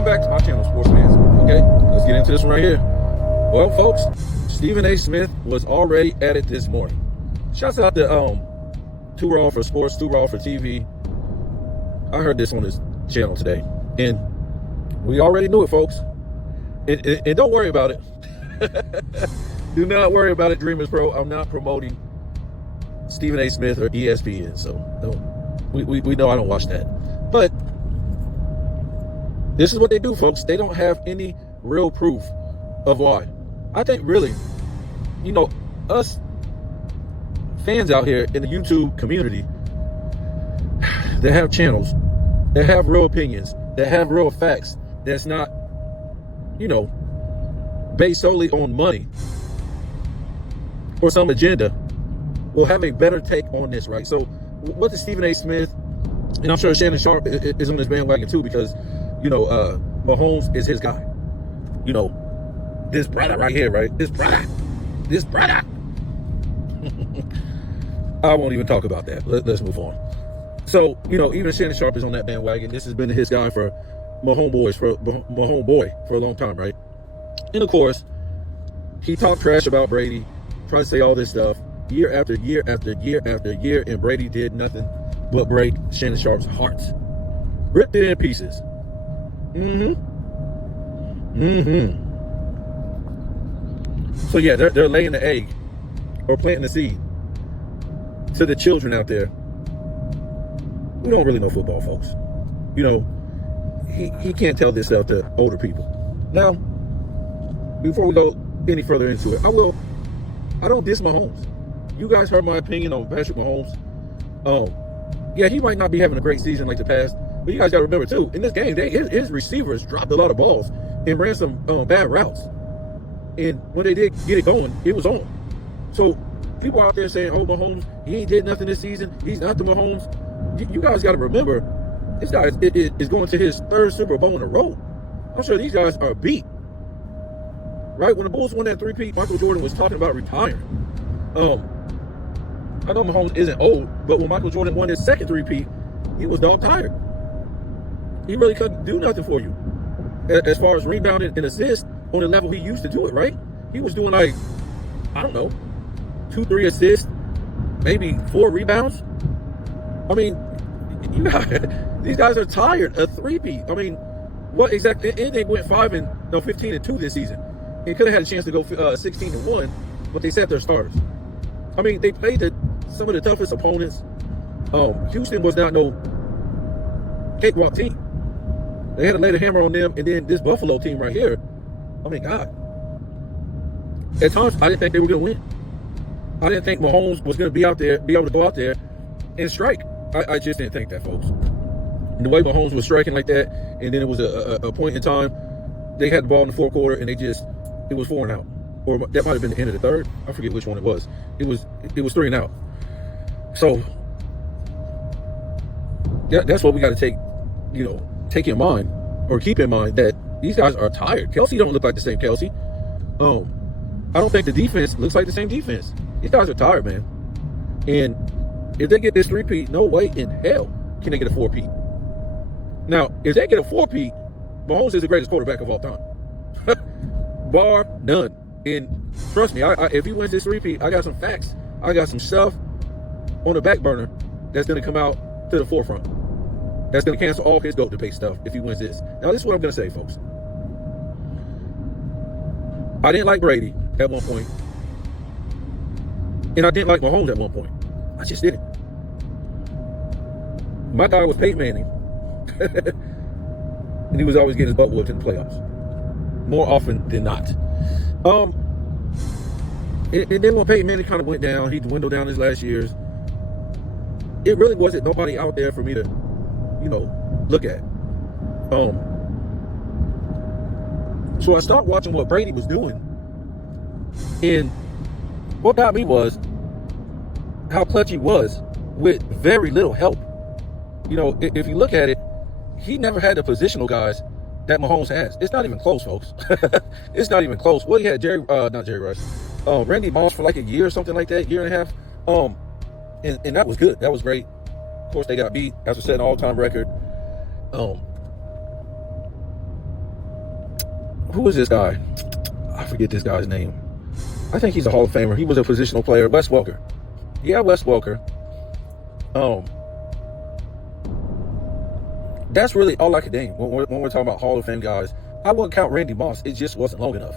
Welcome back to my channel, Sports Fans. Okay, let's get into this one right here. Well, folks, Stephen A. Smith was already at it this morning. Shouts out to Too Raw for Sports, Too Raw for TV. I heard this on his channel today, and we already knew it, folks. And don't worry about it. Do not worry about it, Dreamers Pro. I'm not promoting Stephen A. Smith or ESPN, so we know I don't watch that. But this is what they do, folks. They don't have any real proof of why. I think really, us fans out here in the YouTube community that have channels, that have real opinions, that have real facts, that's not, based solely on money or some agenda, will have a better take on this, right? So what does Stephen A. Smith, and I'm sure Shannon Sharp is on this bandwagon too, because Mahomes is his guy. This brother right here, right? This brother. I won't even talk about that. Let's move on. So, even Shannon Sharp is on that bandwagon. This has been his guy for Mahomes boy for a long time, right? And of course, he talked trash about Brady, tried to say all this stuff year after year after year after year, and Brady did nothing but break Shannon Sharp's heart. Ripped it in pieces. So yeah, they're laying the egg or planting the seed to the children out there who don't really know football, folks. He can't tell this stuff to older people. Now, before we go any further into it, I don't diss Mahomes. You guys heard my opinion on Patrick Mahomes. Yeah, he might not be having a great season like the past, but you guys got to remember too, in this game, his receivers dropped a lot of balls and ran some bad routes. And when they did get it going, it was on. So people out there saying, "Oh, Mahomes, he ain't did nothing this season. He's not the Mahomes." You guys got to remember, this guy is going to his third Super Bowl in a row. I'm sure these guys are beat. Right? When the Bulls won that three-peat, Michael Jordan was talking about retiring. I know Mahomes isn't old, but when Michael Jordan won his second three-peat, he was dog tired. He really couldn't do nothing for you as far as rebounding and assist on the level he used to do it, right? He was doing 2-3 assists, maybe 4 rebounds. I mean, these guys are tired. A three-peat. I mean, what exactly? And they went 15-2 this season. They could have had a chance to go 16-1, but they sat their starters. I mean, they played some of the toughest opponents. Houston was not no cakewalk team. They had to lay the hammer on them, and then this Buffalo team right here. I mean, God. At times, I didn't think they were going to win. I didn't think Mahomes was going to be able to go out there and strike. I just didn't think that, folks. And the way Mahomes was striking like that, and then it was a point in time, they had the ball in the fourth quarter, and it was 4 and out. Or that might have been the end of the third. I forget which one it was. It was 3 and out. So, that's what we got to take in mind, or keep in mind, that these guys are tired. Kelsey don't look like the same Kelsey. I don't think the defense looks like the same defense. These guys are tired, man. And if they get this 3-peat, no way in hell can they get a 4-peat. Now, if they get a 4-peat, Mahomes is the greatest quarterback of all time. Bar none. And trust me, if he wins this 3-peat, I got some facts. I got some stuff on the back burner that's going to come out to the forefront. That's going to cancel all his GOAT debate stuff if he wins this. Now, this is what I'm going to say, folks. I didn't like Brady at one point. And I didn't like Mahomes at one point. I just didn't. My guy was Peyton Manning. And he was always getting his butt whooped in the playoffs. More often than not. And then when Peyton Manning kind of went down, he dwindled down his last years. It really wasn't nobody out there for me to, look at. So I started watching what Brady was doing. And what got me was how clutch he was with very little help. If you look at it, he never had the positional guys that Mahomes has. It's not even close, folks. It's not even close. Well, he had not Jerry Rice, Randy Moss for like a year or something like that, year and a half. And that was good. That was great. Of course, they got beat after setting an all-time record. who is this guy? I forget this guy's name. I think he's a Hall of Famer. He was a positional player. Wes Welker. Yeah, Wes Welker. That's really all I could name when we're talking about Hall of Fame guys. I wouldn't count Randy Moss. It just wasn't long enough.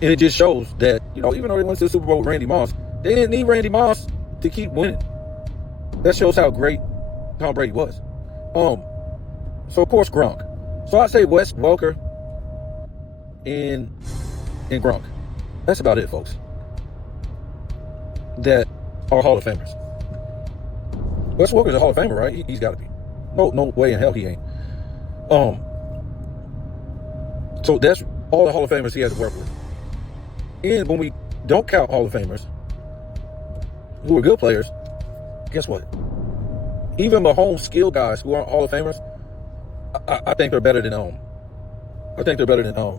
And it just shows that, even though they went to the Super Bowl with Randy Moss, they didn't need Randy Moss to keep winning. That shows how great Tom Brady was. So of course Gronk. So I say Wes Welker and Gronk. That's about it, folks. That are Hall of Famers. Wes Welker's a Hall of Famer, right? He's got to be. No way in hell he ain't. So that's all the Hall of Famers he has to work with. And when we don't count Hall of Famers who are good players, guess what? Even Mahomes skill guys who aren't Hall of Famers, I think they're better than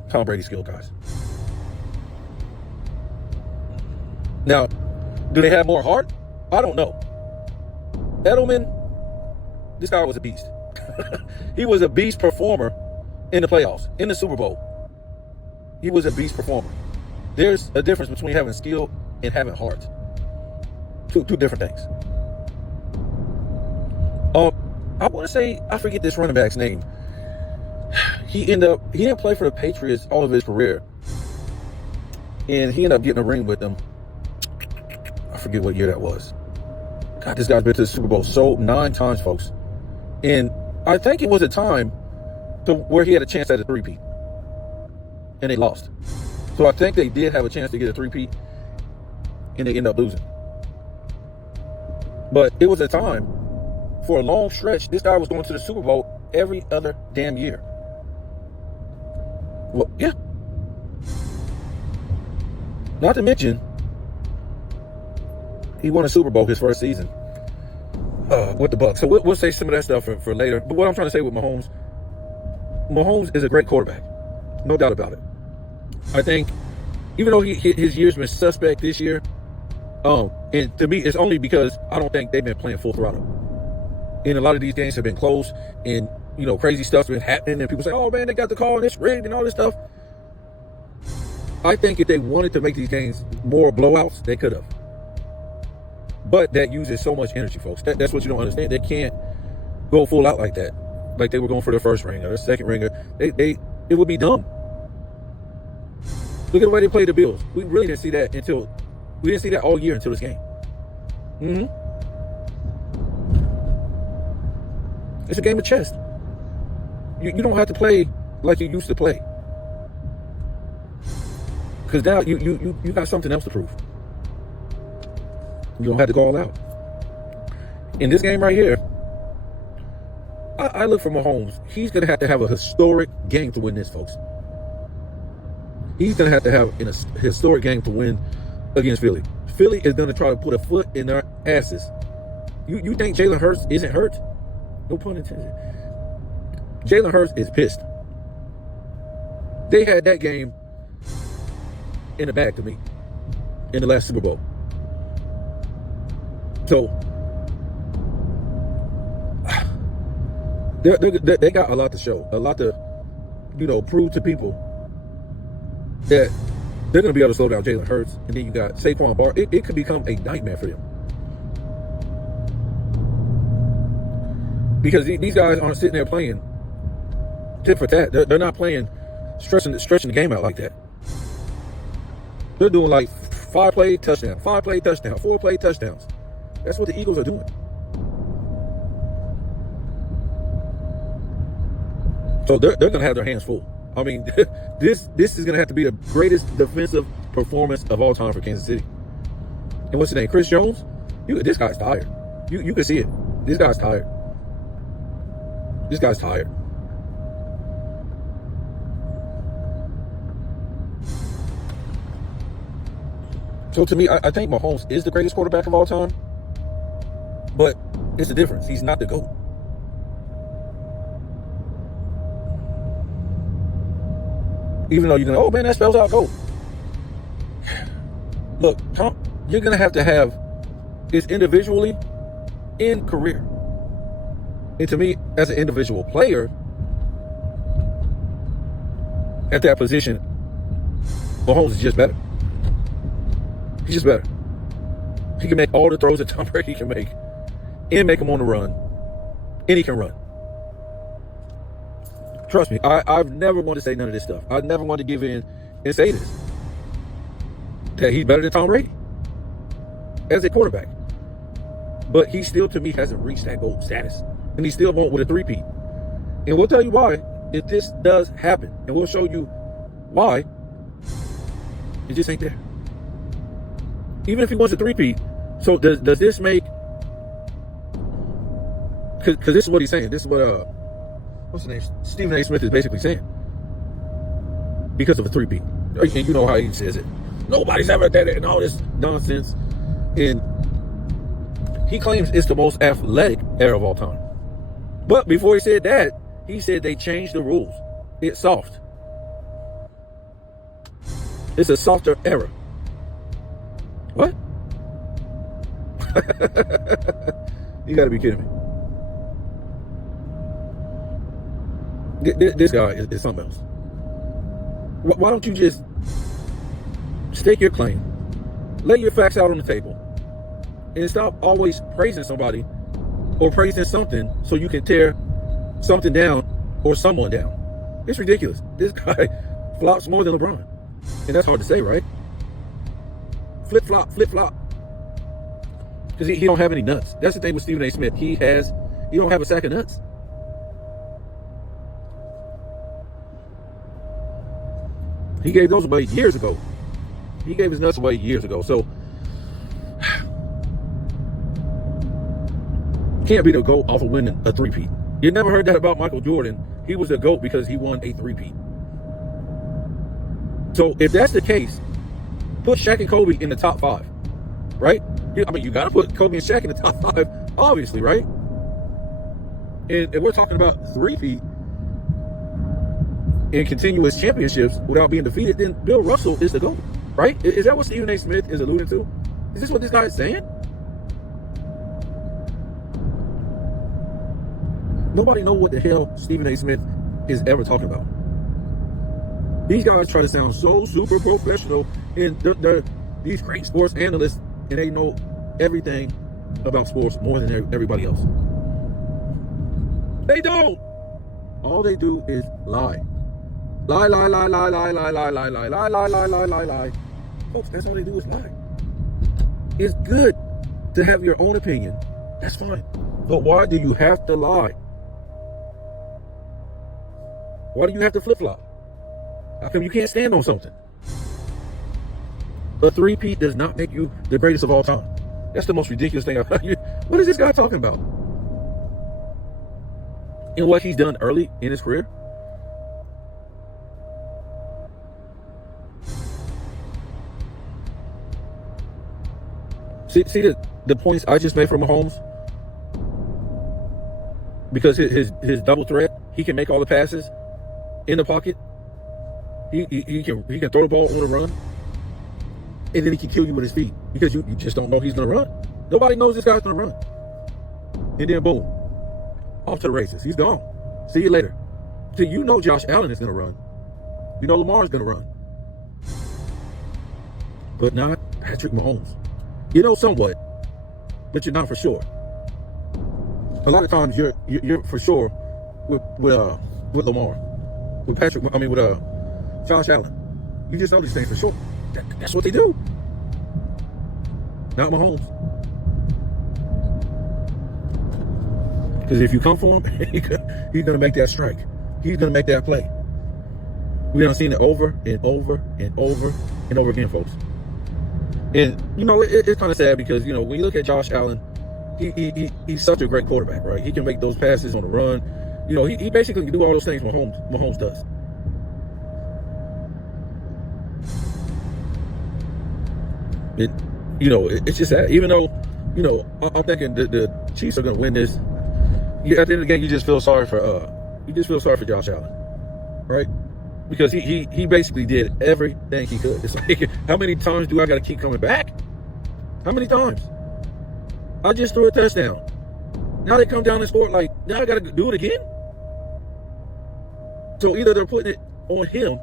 Tom Brady skill guys. Now, do they have more heart? I don't know. Edelman, this guy was a beast. He was a beast performer in the playoffs, in the Super Bowl. He was a beast performer. There's a difference between having skill and having heart. Two different things. I want to say, I forget this running back's name. He didn't play for the Patriots all of his career. And he ended up getting a ring with them. I forget what year that was. God, this guy's been to the Super Bowl 9 times, folks. And I think it was a time to where he had a chance at a three-peat. And they lost. So I think they did have a chance to get a three-peat. And they ended up losing. But it was a time, for a long stretch, this guy was going to the Super Bowl every other damn year. Well, yeah. Not to mention, he won a Super Bowl his first season with the Bucs. So we'll say some of that stuff for later. But what I'm trying to say with Mahomes is a great quarterback. No doubt about it. I think, even though his year's been suspect this year, and to me, it's only because I don't think they've been playing full throttle. And a lot of these games have been close, and crazy stuff's been happening, and people say, "Oh man, they got the call and it's rigged and all this stuff." I think if they wanted to make these games more blowouts, they could have. But that uses so much energy, folks. That's what you don't understand. They can't go full out like that, like they were going for their first ring or their second ringer. It would be dumb. Look at the way they played the Bills. We really didn't see that all year until this game. It's a game of chess. You don't have to play like you used to play, because now you got something else to prove. You don't have to go all out. In this game right here, I look for Mahomes. He's going to have a historic game to win this, folks. He's going to have a historic game to win against Philly. Philly is going to try to put a foot in their asses. You think Jalen Hurts isn't hurt? No pun intended. Jalen Hurts is pissed. They had that game in the bag to me in the last Super Bowl. So they got a lot to show, a lot to, prove to people that they're going to be able to slow down Jalen Hurts. And then you got Saquon Barkley. It could become a nightmare for them, because these guys aren't sitting there playing tit for tat. They're not playing stretching the game out like that. They're doing like 5-play touchdown, 5-play touchdown, 4-play touchdowns. That's what the Eagles are doing. So they're going to have their hands full. I mean, this is going to have to be the greatest defensive performance of all time for Kansas City. And what's his name? Chris Jones? This guy's tired. You can see it. This guy's tired. This guy's tired. So to me, I think Mahomes is the greatest quarterback of all time. But it's a difference. He's not the GOAT. Even though you can, oh man, that spells out GOAT. Look, you're going to have this individually and career. And to me, as an individual player, at that position, Mahomes is just better. He's just better. He can make all the throws that Tom Brady can make and make them on the run. And he can run. Trust me, I've never wanted to say none of this stuff. I never wanted to give in and say this. That he's better than Tom Brady as a quarterback. But he still, to me, hasn't reached that GOAT status. And he still won't with a three-peat. And we'll tell you why if this does happen. And we'll show you why it just ain't there. Even if he wants a three-peat. So does this make... Because this is what he's saying. This is what... what's his name? Stephen A. Smith is basically saying. Because of a three-peat. And you know how he says it. Nobody's ever done it and all this nonsense. And he claims it's the most athletic era of all time. But before he said that, he said they changed the rules. It's soft. It's a softer era. What? You gotta be kidding me. This guy is something else. Why don't you just stake your claim, lay your facts out on the table, and stop always praising somebody or praising something so you can tear something down or someone down? It's ridiculous. This guy flops more than LeBron. And that's hard to say, right? Flip-flop, flip-flop. Because he don't have any nuts. That's the thing with Stephen A. Smith. He don't have a sack of nuts. He gave those away years ago. He gave his nuts away years ago. So, can't be the GOAT off of winning a three-peat. You never heard that about Michael Jordan. He was the GOAT because he won a three-peat. So, if that's the case, put Shaq and Kobe in the top 5, right? I mean, you got to put Kobe and Shaq in the top 5, obviously, right? And if we're talking about three-peat and continuous championships without being defeated, then Bill Russell is the GOAT, right? Is that what Stephen A. Smith is alluding to? Is this what this guy is saying? Nobody knows what the hell Stephen A. Smith is ever talking about. These guys try to sound so super professional, and they're these great sports analysts, and they know everything about sports more than everybody else. They don't. All they do is lie. Lie, lie, lie, lie, lie, lie, lie, lie, lie, lie, lie, lie, lie, lie, lie. Folks, that's all they do is lie. It's good to have your own opinion. That's fine. But why do you have to lie? Why do you have to flip-flop? How come you can't stand on something? A three-peat does not make you the greatest of all time. That's the most ridiculous thing I've heard. What is this guy talking about? And what he's done early in his career? See the points I just made for Mahomes? Because his double threat, he can make all the passes in the pocket. He can throw the ball on the run. And then he can kill you with his feet. Because you just don't know he's going to run. Nobody knows this guy's going to run. And then boom. Off to the races. He's gone. See you later. So you know Josh Allen is going to run. You know Lamar is going to run. But not Patrick Mahomes. You know somewhat. But you're not for sure. A lot of times you're for sure with Lamar. With Josh Allen. You just know these things for sure. That's what they do. Not Mahomes. Because if you come for him, he's going to make that strike. He's going to make that play. We done seen it over and over and over and over again, folks. And, it's kind of sad because, when you look at Josh Allen, he's such a great quarterback, right? He can make those passes on the run. He basically can do all those things Mahomes does. It's just sad. Even though, I'm thinking the Chiefs are going to win this. At the end of the game, you just feel sorry for Josh Allen, right? Because he basically did everything he could. It's like, how many times do I got to keep coming back? How many times? I just threw a touchdown. Now they come down and score. Now I got to do it again. So either they're putting it on him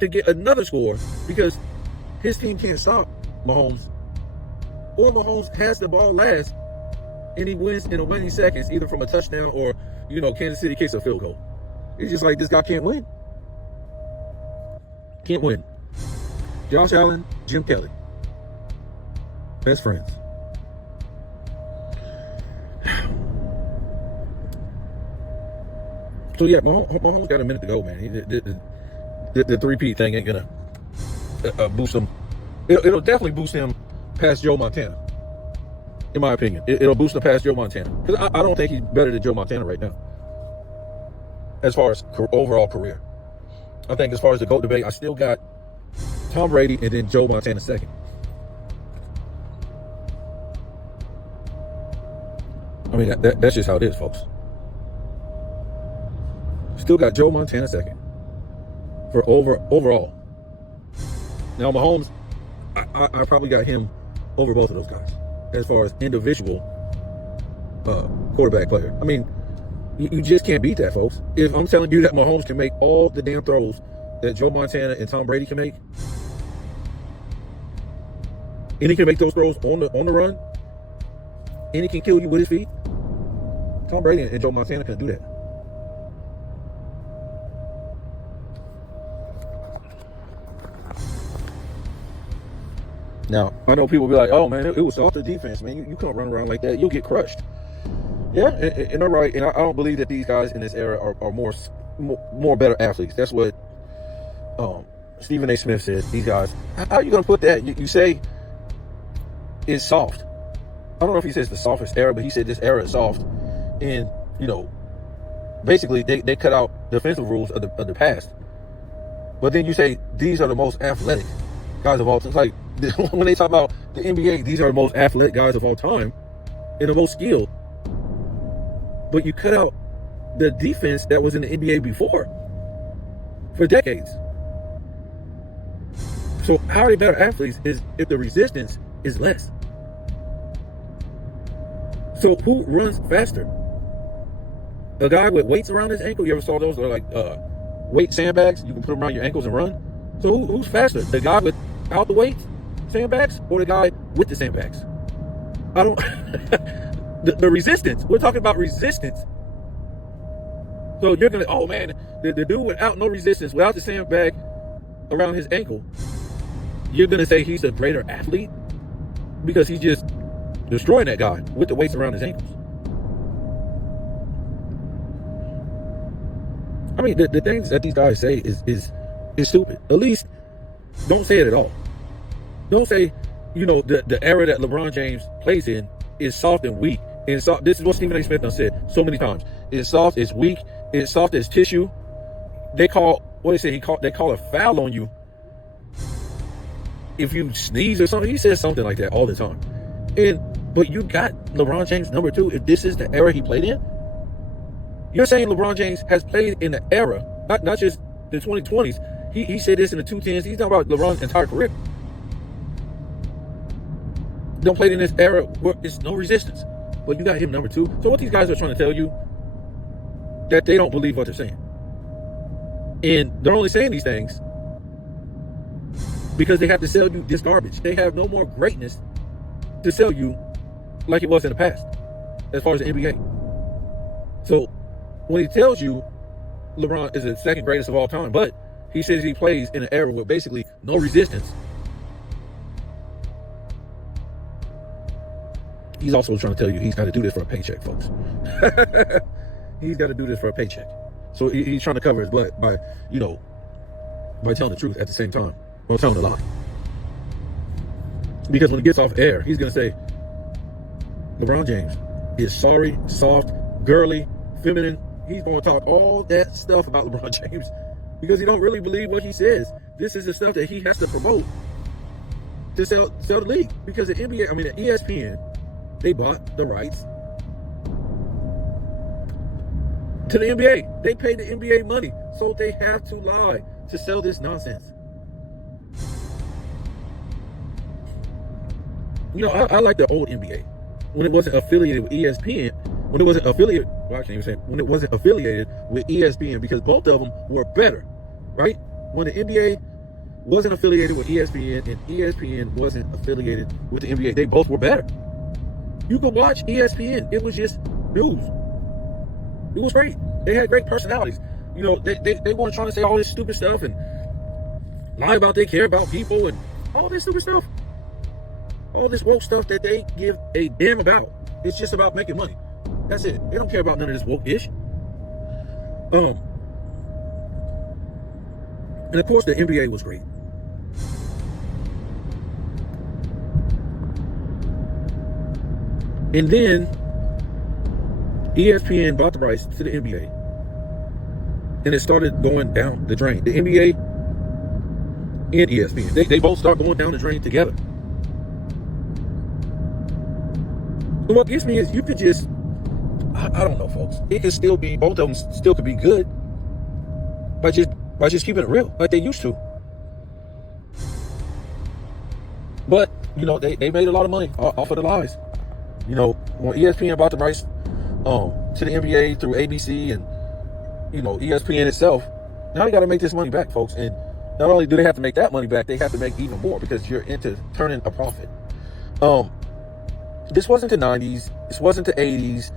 to get another score because his team can't stop Mahomes. Or Mahomes has the ball last and he wins in a winning seconds, either from a touchdown or, Kansas City kicks a field goal. It's just like this guy can't win. Can't win. Josh Allen, Jim Kelly. Best friends. So yeah, Mahomes got a minute to go, man. The three-peat thing ain't gonna boost him. It'll definitely boost him past Joe Montana, in my opinion. It'll boost him past Joe Montana because I don't think he's better than Joe Montana right now, as far as overall career. I think as far as the GOAT debate, I still got Tom Brady and then Joe Montana second. I mean, that's just how it is, folks. Still got Joe Montana second for overall. Now Mahomes, I probably got him over both of those guys as far as individual quarterback player. I mean, you just can't beat that, folks. If I'm telling you that Mahomes can make all the damn throws that Joe Montana and Tom Brady can make, and he can make those throws on the run, and he can kill you with his feet, Tom Brady and Joe Montana couldn't do that. Now, I know people be like, oh man, it was off the defense, man. You can't run around like that. You'll get crushed. Yeah, and I'm right. And I don't believe that these guys in this era are more better athletes. That's what Stephen A. Smith said. These guys, how are you going to put that? You say it's soft. I don't know if he says the softest era, but he said this era is soft. And, basically they cut out defensive rules of the past. But then you say these are the most athletic guys of all time. It's like, when they talk about the NBA, these are the most athletic guys of all time and the most skilled. But you cut out the defense that was in the NBA before for decades. So how are they better athletes is if the resistance is less. So who runs faster? A guy with weights around his ankle? You ever saw those? They're like weight sandbags. You can put them around your ankles and run. So who's faster? The guy without the weights sandbags or the guy with the sandbags? I don't the resistance. We're talking about resistance. So you're gonna, oh man, the dude without no resistance, without the sandbag around his ankle, you're gonna say he's a greater athlete because he's just destroying that guy with the weights around his ankles. I mean, the things that these guys say is stupid. At least don't say it at all. Don't say, the era that LeBron James plays in is soft and weak. And so, this is what Stephen A. Smith has said so many times. It's soft, it's weak, it's soft as tissue. They call a foul on you if you sneeze or something. He says something like that all the time. But you got LeBron James number 2 if this is the era he played in. You're saying LeBron James has played in the era, not just the 2020s. He said this in the 2010s. He's talking about LeBron's entire career. Don't play in this era where it's no resistance. But you got him number 2. So what these guys are trying to tell you, that they don't believe what they're saying. And they're only saying these things because they have to sell you this garbage. They have no more greatness to sell you like it was in the past, as far as the NBA. So when he tells you LeBron is the second greatest of all time, but he says he plays in an era with basically no resistance, he's also trying to tell you he's got to do this for a paycheck, folks. He's got to do this for a paycheck. So he's trying to cover his butt by telling the truth at the same time, or telling a lie. Because when he gets off air, he's going to say LeBron James is sorry, soft, girly, feminine. He's going to talk all that stuff about LeBron James because he don't really believe what he says. This is the stuff that he has to promote to sell the league. Because the NBA, the ESPN, they bought the rights to the NBA. They paid the NBA money, so they have to lie to sell this nonsense. I like the old NBA when it wasn't affiliated with ESPN. When it wasn't affiliated, when it wasn't affiliated with ESPN, because both of them were better, right? When the NBA wasn't affiliated with ESPN, and ESPN wasn't affiliated with the NBA. They both were better. You could watch ESPN. It was just news. It was great. They had great personalities. You know, they weren't trying to say all this stupid stuff and lie about they care about people and all this stupid stuff. All this woke stuff that they give a damn about. It's just about making money. That's it. They don't care about none of this woke-ish. And of course, the NBA was great. And then ESPN bought the rights to the NBA. And it started going down the drain. The NBA and ESPN. They both start going down the drain together. And what gets me is you could just, I don't know, folks. It could still be, both of them still could be good by just keeping it real, like they used to. But, you know, they made a lot of money off of the lies. You know, when ESPN bought the rights to the NBA through ABC and, you know, ESPN itself, now they got to make this money back, folks. And not only do they have to make that money back, they have to make even more because you're into turning a profit. This wasn't the 90s. This wasn't the 80s.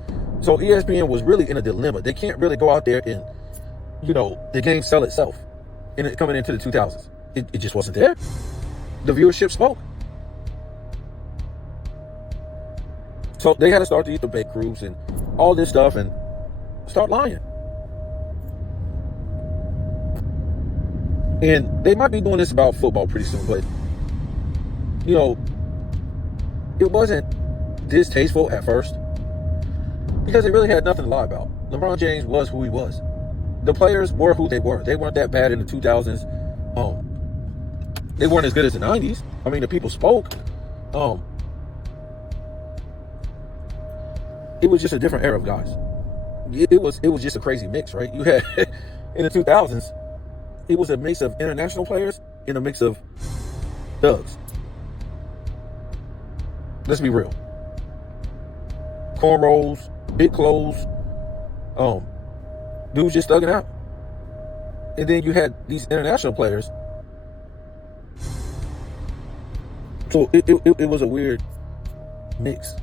So ESPN was really in a dilemma. They can't really go out there and, you know, the game sell itself coming into the 2000s. It just wasn't there. The viewership spoke. So they had to start these debate groups and all this stuff and start lying. And they might be doing this about football pretty soon, but, you know, it wasn't distasteful at first because they really had nothing to lie about. LeBron James was who he was. The players were who they were. They weren't that bad in the 2000s. They weren't as good as the 90s. I mean, the people spoke. It was just a different era of guys. It was just a crazy mix, right? You had in the 2000s, it was a mix of international players and a mix of thugs. Let's be real. Cornrows, big clothes, dudes just thugging out. And then you had these international players. So it was a weird mix.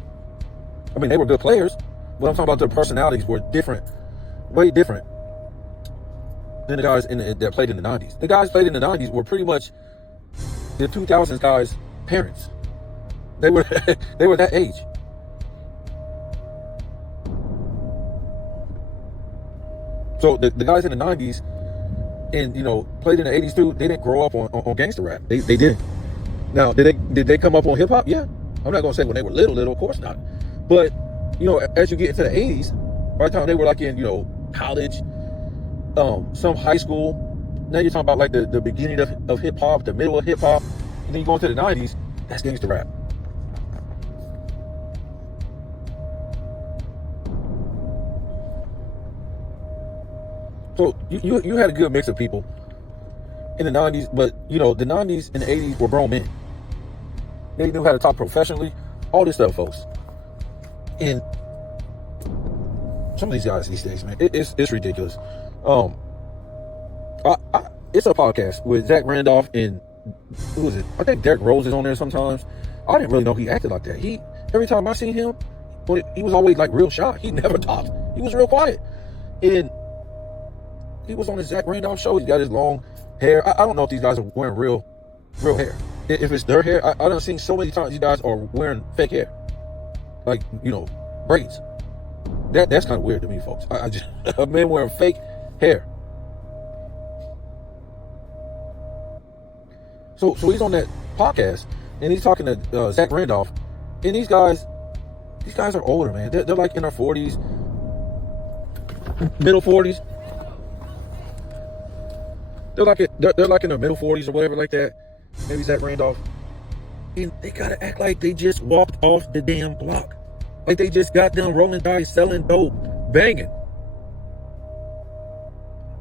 I mean, they were good players, but I'm talking about their personalities were different, way different than the guys that played in the 90s. The guys played in the 90s were pretty much the 2000s guys' parents. They were they were that age. So the guys in the 90s and, you know, played in the 80s too, they didn't grow up on gangster rap. They didn't. Now, did they come up on hip hop? Yeah. I'm not gonna say when they were little, of course not. But, you know, as you get into the 80s, by the time they were like in, you know, college, some high school, now you're talking about like the beginning of hip hop, the middle of hip hop, and then you go into the 90s, that's gangster rap. So you had a good mix of people in the 90s, but, you know, the 90s and the 80s were grown men. They knew how to talk professionally, all this stuff, folks. And some of these guys these days, man, it's ridiculous. It's a podcast with Zach Randolph and who is it? I think Derrick Rose is on there sometimes. I didn't really know he acted like that. Every time I seen him, he was always like real shy. He never talked. He was real quiet. And he was on the Zach Randolph show. He's got his long hair. I don't know if these guys are wearing real hair. If it's their hair, I done seen so many times these guys are wearing fake hair. Like, you know, braids. That's kind of weird to me, folks. I just a man wearing fake hair. So he's on that podcast and he's talking to Zach Randolph, and these guys are older, man. They're like in their 40s, middle 40s. They're like in their middle 40s or whatever like that. Maybe Zach Randolph. And they gotta act like they just walked off the damn block. Like they just got done rolling dice, selling dope, banging.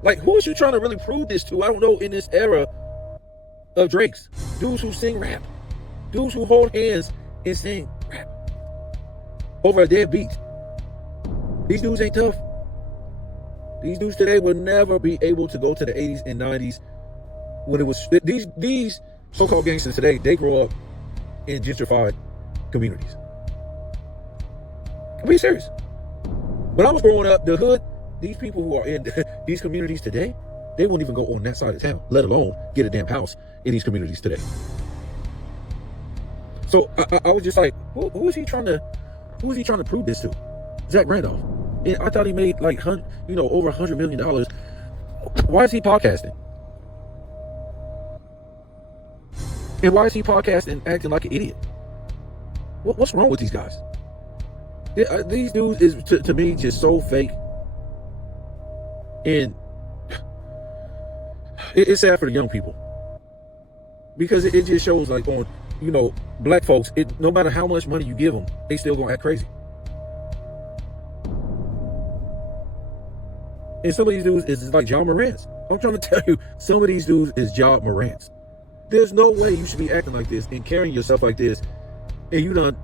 Like, who is you trying to really prove this to? I don't know, in this era of Drakes. Dudes who sing rap. Dudes who hold hands and sing rap. Over a dead beat. These dudes ain't tough. These dudes today will never be able to go to the 80s and 90s when it was these so-called gangsters today, they grow up in gentrified communities. I'm being serious. When I was growing up, the hood, these people who are in these communities today, they won't even go on that side of town, let alone get a damn house in these communities today. So I was just like, who is he trying to prove this to? Zach Randolph. And I thought he made like over $100 million. Why is he podcasting? And why is he podcasting acting like an idiot? What's wrong with these guys? These dudes is to me just so fake. And it's sad for the young people. Because it just shows like on, black folks, no matter how much money you give them, they still gonna act crazy. And some of these dudes is like John Morant's. I'm trying to tell you, some of these dudes is John Morant's. There's no way you should be acting like this and carrying yourself like this, and you done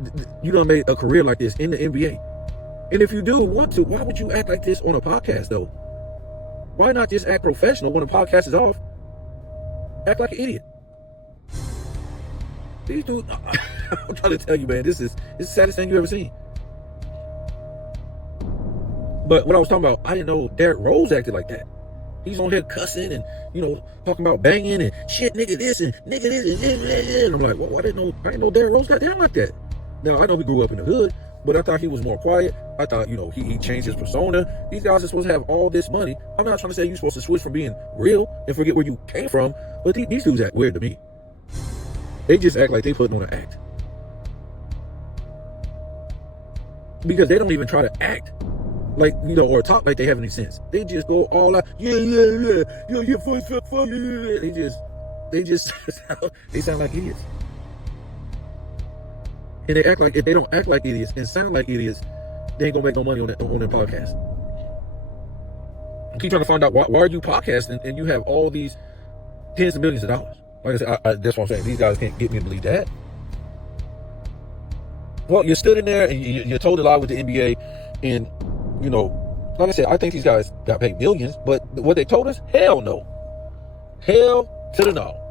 made a career like this in the NBA. And if you do want to, why would you act like this on a podcast though? Why not just act professional when the podcast is off? Act like an idiot. These dudes, I'm trying to tell you, man, this is the saddest thing you ever seen. But what I was talking about, I didn't know Derrick Rose acted like that. He's on here cussing and, talking about banging and shit, nigga this and nigga this and I'm like, well, I didn't know Derrick Rose got down like that. Now, I know he grew up in the hood, but I thought he was more quiet. I thought, he changed his persona. These guys are supposed to have all this money. I'm not trying to say you're supposed to switch from being real and forget where you came from, but these dudes act weird to me. They just act like they putting on an act. Because they don't even try to act like, or talk like they have any sense. They just go all out, yeah, fuck. They sound like idiots. And they act like, if they don't act like idiots and sound like idiots, they ain't gonna make no money on their podcast. I keep trying to find out why are you podcasting and you have all these tens of millions of dollars. Like I said, that's what I'm saying. These guys can't get me to believe that. Well, you stood in there and you told a lie with the NBA, and like I said, I think these guys got paid millions, but what they told us, hell no. Hell to the no.